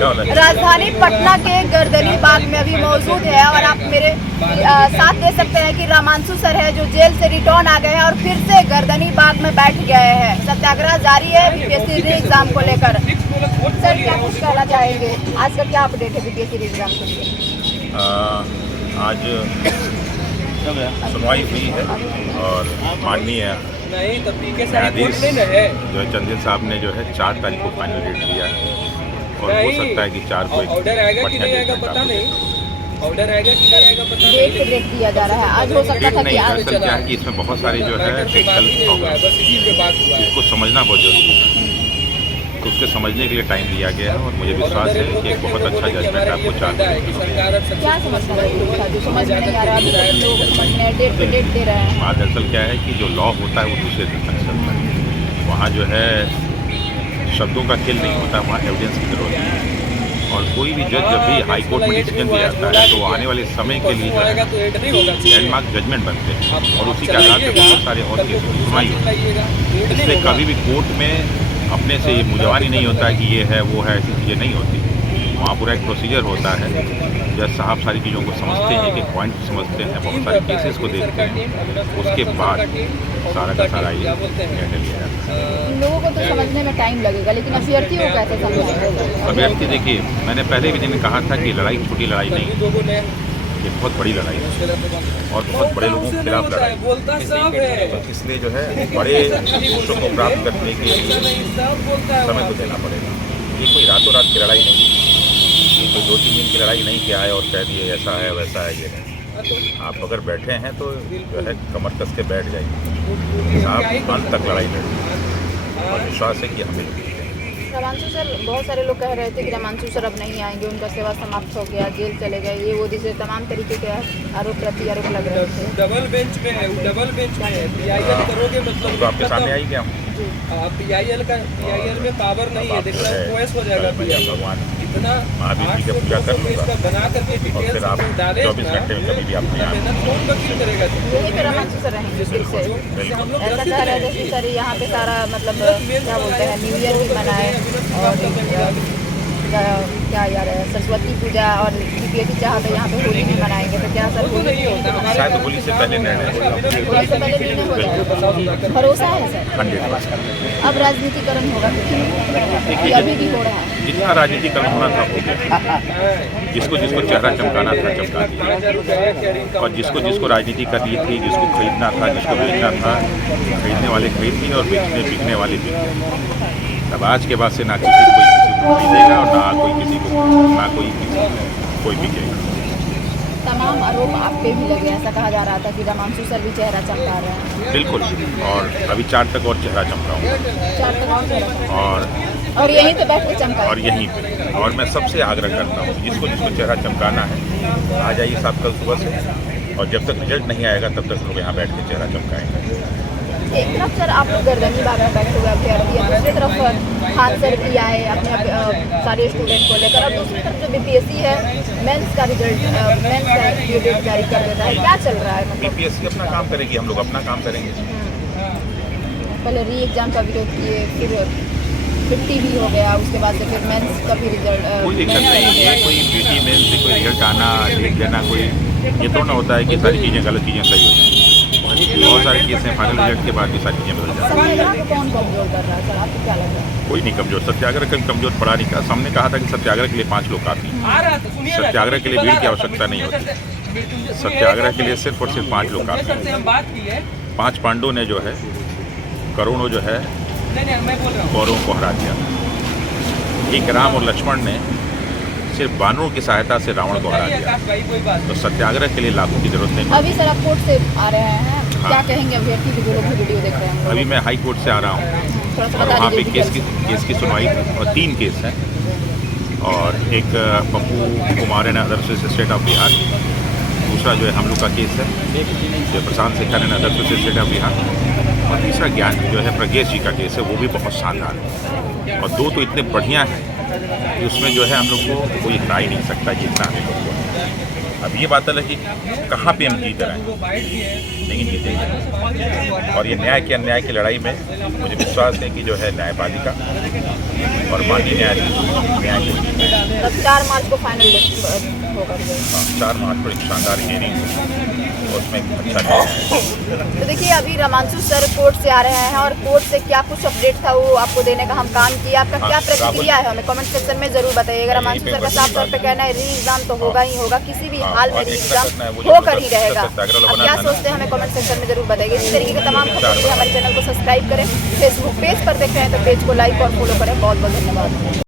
राजधानी पटना के गर्दनी बाग में अभी मौजूद है और आप मेरे साथ दे सकते हैं कि रामांशु सर है जो जेल से रिटर्न आ गए हैं और फिर से गर्दनी बाग में बैठ गए हैं। सत्याग्रह जारी है बीपीएससी एग्जाम को लेकर। सर क्या कुछ कहना चाहेंगे, आज का क्या अपडेट है बीपीएससी एग्जाम के लिए? आज सुनवाई हुई है और माननीय न्यायाधीश जो है चंदेल साहब ने जो है 4 तारीख को फाइनल डेट दिया है और हो सकता है कि 4 को ऑर्डर आएगा कि नहीं आएगा पता नहीं। ऑर्डर आएगा कि नहीं आएगा पता नहीं। डेट दिया जा रहा है, आज हो सकता था कि आज क्या है कि इसमें बहुत सारे जो है टेक्निकल प्रॉब्लम इसको समझना बहुत जरूरी है, तो उसके समझने के लिए टाइम दिया गया है और मुझे विश्वास है कि एक बहुत अच्छा जजमेंट आपको 4 क्या डेट दे रहे हैं। बात दरअसल क्या है कि जो लॉ होता है वो दूसरे दिन तक चलता है। वहाँ जो है शब्दों का खेल नहीं होता, वहाँ एविडेंस की जरूरत है और कोई भी जज जब भी हाई कोर्ट में डिसीजन दिया जाता है तो आने वाले समय के लिए जो है लैंडमार्क जजमेंट बनते हैं और उसी के आधार पर बहुत सारे और केस की सुनवाई होती है। इसलिए कभी भी कोर्ट में अपने से ये मुजवानी नहीं होता है कि ये है वो है, ऐसी चीज़ें नहीं होती। वहाँ पूरा एक प्रोसीजर होता है, जज साहब सारी चीज़ों को समझते हैं, एक पॉइंट समझते हैं, बहुत सारे केसेस को देखते हैं, उसके बाद सारा का सारा ये निर्णय लिया जाता है। लोगों को तो समझने में टाइम लगेगा, लेकिन अभ्यर्थियों को कैसे समझेंगे? अभ्यर्थी देखिए, मैंने पहले भी दिन में कहा था कि लड़ाई छोटी लड़ाई नहीं, ये बहुत बड़ी लड़ाई है और बहुत बड़े लोगों के खिलाफ लड़ाई है। तो इसलिए जो है बड़े लक्ष्यों को प्राप्त करने के लिए समय को देना पड़ेगा। ये कोई रातों रात की लड़ाई नहीं, ये कोई 2-3 दिन की लड़ाई नहीं कि आए और कह दिए ऐसा है वैसा है, ये है। आप अगर बैठे हैं तो जो है कमर कस के बैठ जाइए, आप अंत तक लड़ाई लड़ेंगे और विश्वास है कि हमें रामांशु सर, बहुत सारे लोग कह रहे थे कि रामांशु सर अब नहीं आएंगे, उनका सेवा समाप्त हो गया, जेल चले गए, ये वो जैसे तमाम तरीके के आरोप प्रत्यारोप लग रहे थे। डबल बेंच में है, डबल बेंच में है। पीआईएल करोगे मतलब तो आपके सामने आई क्या? पीआईएल में पावर नहीं है, देखना क्वेश्चन हो जाएगा। भगवान इतना महावीर जी का पूजा कर लूँगा बना करके और डिटेल्स फिर आप डाले 24 घंटे में कभी भी आप मेहनत कौन वकील करेगा? यही पे रामांशु सर रहेंगे फिर से। ऐसा कह रहे थे कि सर यहाँ पे सारा मतलब क्या बोलते हैं न्यू ईयर भी मनाए और क्या यार सरस्वती पूजा और बीपीएससी चाहते यहाँ पे होली भी मनाएंगे, तो क्या सर होली नहीं होता? शायद होली से पहले निर्णय होली से पहले निर्णय हो जाएगा, भरोसा है सर? 100%। अब राजनीतिकरण होगा कि अभी भी हो रहा है? जितना राजनीतिकरण होना था हो गया, जिसको जिसको चेहरा चमकाना था चमका दिया और जिसको जिसको राजनीति करनी थी, जिसको खरीदना था, जिसको बेचना था, खरीदने वाले खरीद लिए और बिकने वाले बिक। अब आज के बाद से ना किसी को खरीदेगा और ना कोई किसी को, ना कोई बिकेगा। तमाम आरोप आप पे भी लगे, ऐसा कहा जा रहा था कि रामांशु सर भी चेहरा चमका रहे हैं। बिल्कुल, और अभी 4 तक और चेहरा चमकाऊंगा 4 तक और चेहरा और यहीं पे बैठ के चमका और यहीं पे। और मैं सबसे आग्रह करता हूँ जिसको जिसको चेहरा चमकाना है आ जाइए साहब कल सुबह से, और जब तक रिजल्ट नहीं आएगा तब तक लोग यहाँ बैठ के चेहरा चमकाएंगे। एक तरफ सर आप लोग गर्दनी बाग में बैठे हुए अभ्यर्थी है, दूसरी तरफ खान सर भी आए अपने सारे स्टूडेंट को लेकर, और दूसरी तरफ जो बीपीएससी है मेंस का रिजल्ट मेंस का डेट जारी कर देता है। क्या चल रहा है? मतलब बीपीएससी अपना काम करेगी, हम लोग अपना काम करेंगे। पहले री एग्जाम का विरोध किए, फिर 50 भी हो गया, उसके बाद से फिर मेंस का भी रिजल्ट। कोई दिक्कत नहीं है, कोई बीटी मेंस से कोई रिजल्ट आना, डेट देना, कोई ये तो ना होता है कि सारी चीज़ें गलत चीज़ें सही हो जाएंगी। बहुत सारे केस हैं, फाइनल रिजल्ट के बाद भी सारी चीज़ें बदल जाती हैं। कौन कमजोर कर रहा है सर, आपको क्या लग रहा है? कोई नहीं कमजोर, सत्याग्रह कभी कमजोर पड़ा नहीं। कहा हमने कहा था कि सत्याग्रह के लिए 5 लोग काफ़ी हैं, सत्याग्रह के लिए भीड़ की आवश्यकता नहीं होती, सत्याग्रह के लिए सिर्फ और सिर्फ 5 लोग काफ़ी हैं। 5 पांडवों ने जो है करोड़ों जो है कौरवों को हरा दिया। एक राम और लक्ष्मण ने सिर्फ बानरों की सहायता से रावण को हरा दिया। तो सत्याग्रह के लिए लाखों की जरूरत नहीं। अभी सर आप कोर्ट से आ रहे हैं, क्या कहेंगे अभ्यर्थी को जो लोग वीडियो देख रहे हैं? अभी मैं हाई कोर्ट से आ रहा हूँ और वहाँ पे केस की सुनवाई और 3 केस हैं और एक Pappu Kumar and others state of Bihar, दूसरा जो है हम लोग का केस है जो Prashant Shekhar and others state of Bihar, और तीसरा ज्ञान जो है प्रज्ञेश जी का केस है, वो भी बहुत शानदार है। और 2 तो इतने बढ़िया हैं कि उसमें जो है हम लोग को कोई हरा ही नहीं सकता जितना हमें लोग को। अब ये बात अलग है कि कहाँ पे हम जीत रहे हैं, लेकिन जीतेंगे। और ये न्याय के अन्याय की लड़ाई में मुझे विश्वास है कि जो है न्यायपालिका और माननीय न्यायाधीश न्याय को जीतेंगे। अब 4 मार्च को फाइनल होगा। 4 मार्च को एक शानदार हियरिंग और उसमें अच्छा न्याय। तो देखिए अभी रमांशु सर कोर्ट से आ रहे हैं और कोर्ट से क्या कुछ अपडेट था वो आपको देने का हम काम किए। आपका क्या प्रतिक्रिया है हमें कमेंट सेक्शन में जरूर बताइएगा। रमांशु सर का साफ तौर पे कहना है री एग्जाम तो होगा ही होगा, किसी भी हाल में री एग्जाम होकर ही रहेगा। अब क्या सोचते हैं हमें कमेंट सेक्शन में जरूर बताइए। इसी तरीके के तमाम खबरों के लिए हमारे चैनल को सब्सक्राइब करें। फेसबुक पेज पर देख रहे हैं तो पेज को लाइक और फॉलो करें। बहुत बहुत धन्यवाद।